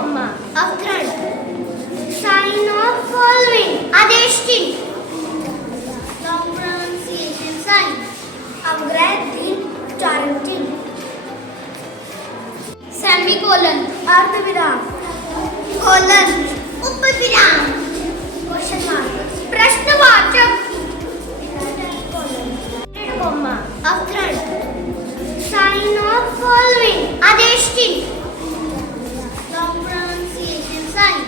comma, अवतरण, sign of following, आदेश चिन्ह, long pronunciation sign, अवग्रह दीर्घ उच्चारण चिन्ह, सेमीकोलन, अर्धविराम, कोलन, उपविराम, क्वेश्चन मार्क, प्रश्नवाचक, comma, अवतरण, sign of following, आदेश चिन्ह, long pronunciation sign,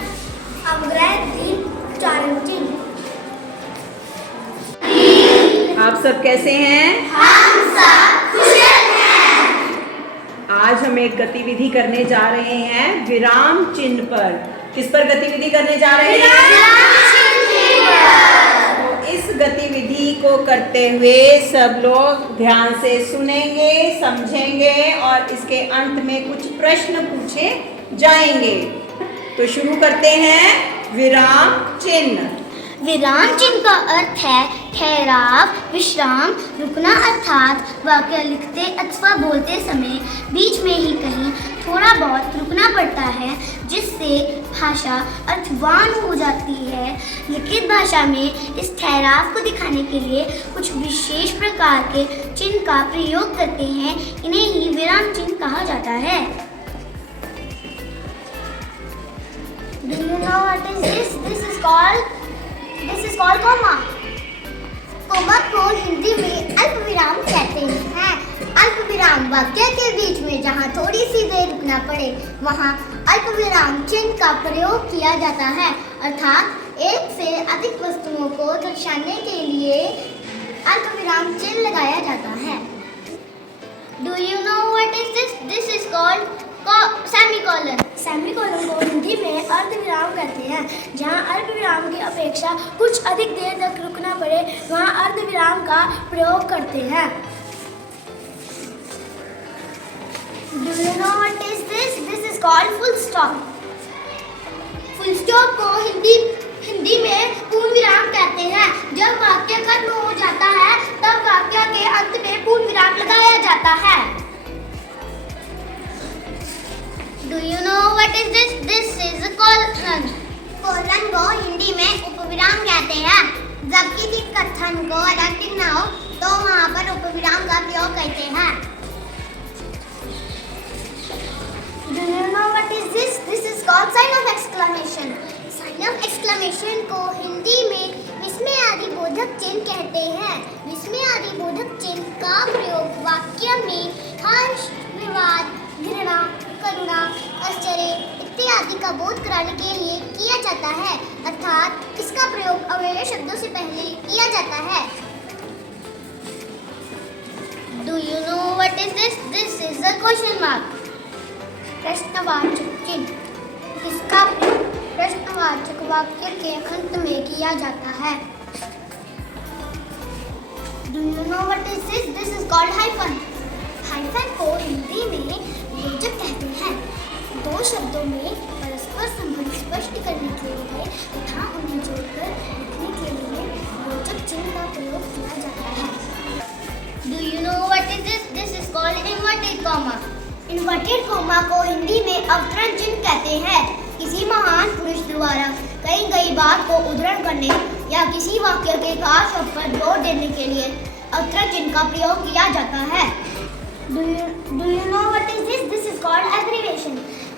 अवग्रह दीर्घ उच्चारण चिन्ह। आप सब कैसे हैं? हम सब कुशल हैं। आज हम एक गतिविधि करने जा रहे हैं विराम चिन्ह पर। किस पर गतिविधि करने जा रहे हैं? तो इस गतिविधि को करते हुए सब लोग ध्यान से सुनेंगे, समझेंगे और इसके अंत में कुछ प्रश्न पूछे जाएंगे। तो शुरू करते हैं विराम चिन्ह। विराम चिन्ह का अर्थ है ठहराव, विश्राम, रुकना, अर्थात वाक्य लिखते अथवा बोलते समय बीच में ही कहीं थोड़ा बहुत रुकना पड़ता है, जिससे भाषा अर्थवान हो जाती है। लिखित भाषा में इस ठहराव को दिखाने के लिए कुछ विशेष प्रकार के चिन्ह का प्रयोग करते हैं, इन्हें ही विराम चिन्ह कहा जाता है। Do you know what is this? This is called comma. Comma को हिंदी में अल्पविराम कहते हैं। अल्पविराम वाक्य के बीच में जहाँ थोड़ी सी देर रुकना पड़े वहाँ अल्पविराम चिन्ह का प्रयोग किया जाता है, अर्थात एक से अधिक वस्तुओं को दर्शाने के लिए अल्पविराम चिन्ह लगाया जाता है। Do you know what is this? This is called semicolon. Semicolon को हिंदी में अर्धविराम कहते हैं। जहाँ अल्पविराम की अपेक्षा कुछ अधिक देर तक रुकना पड़े वहाँ अर्धविराम का प्रयोग करते हैं। Do you know what is this? This is called full stop. Full stop को हिंदी में पूर्ण विराम कहते हैं। जब वाक्य खत्म हो जाता है तब वाक्य के अंत में पूर्ण विराम लगाया जाता है। Do you know what is this? This is a colon. Colon को हिंदी में उपविराम कहते हैं। जब किसी कथन को अलग लिखना हो तो वहाँ पर उपविराम का प्रयोग करते हैं। Do you know what is this? This is called sign of exclamation. Sign of exclamation को हिंदी में विस्मय आदि बोधक चिन्ह कहते हैं। विस्मय आदि बोधक चिन्ह का प्रयोग वाक्य में हर्ष, विवाद, घृणा, करुणा, आश्चर्य इत्यादि का बोध कराने के लिए किया जाता है, अर्थात इसका प्रयोग अव्यय शब्दों से पहले किया जाता है। Do you know what is this? This is a question mark. प्रश्नवाचक चिन्ह। इसका प्रयोग प्रश्नवाचक वाक्य के अंत में किया जाता है। Do you know what is this? This is called hyphen. Hyphen को हिंदी में योजक कहते हैं। दो शब्दों में परस्पर संबंध स्पष्ट करने के लिए तथा उन्हें जोड़कर लिखने के लिए योजक चिन्ह का प्रयोग किया जाता है। Do you know what is this? This is called inverted comma. Inverted comma को हिंदी में अवतरण चिन्ह कहते हैं। किसी महान पुरुष द्वारा कही गई बात को उद्धरण करने या किसी वाक्य के खास शब्द पर जोर देने के लिए अवतरण चिन्ह का प्रयोग किया जाता है। Do you know what is this? This is called abbreviation.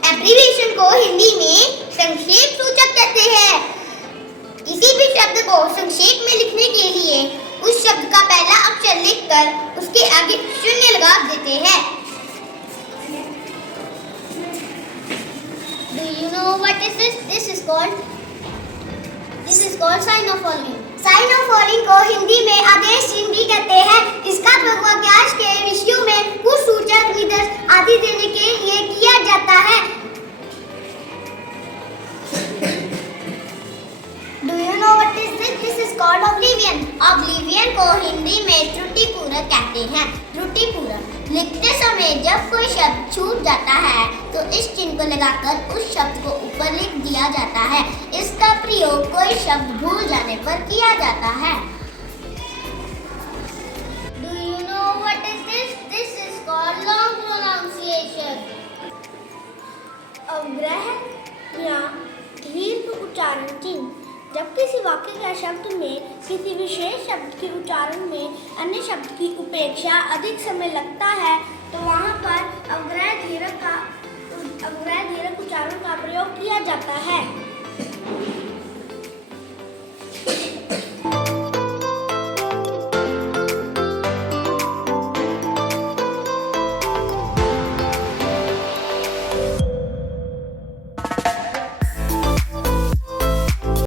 Abbreviation को हिंदी में संक्षेप सूचक कहते हैं। किसी भी शब्द को संक्षेप में लिखने के लिए उस शब्द का पहला अक्षर लिखकर उसके आगे शून्य लगा देते हैं। Do you know what is this? This is called sign of following. Sign of following को हिंदी में आदेश चिन्ह कहते हैं। इसका प्रयोग वाक्यांश के विषयों में कुछ सूचक, निर्देश आदि देने के लिए किया जाता है। Do you know what is this? This is called oblivion. Oblivion को हिंदी में त्रुटिपूरक कहते हैं। त्रुटिपूरक लिखते समय जब कोई शब्द छूट जाता है तो इस चिन्ह को लगाकर उस शब्द को ऊपर लिख दिया जाता है। इसका प्रयोग कोई शब्द भूल जाने पर किया जाता है। Do you know what is this? This is called long pronunciation. अवग्रह 19. जब किसी वाक्य या शब्द में किसी विशेष शब्द के उच्चारण में अन्य शब्द की उपेक्षा अधिक समय लगता है तो वहाँ पर अवग्रह दीर्घ उच्चारण का प्रयोग किया जाता है.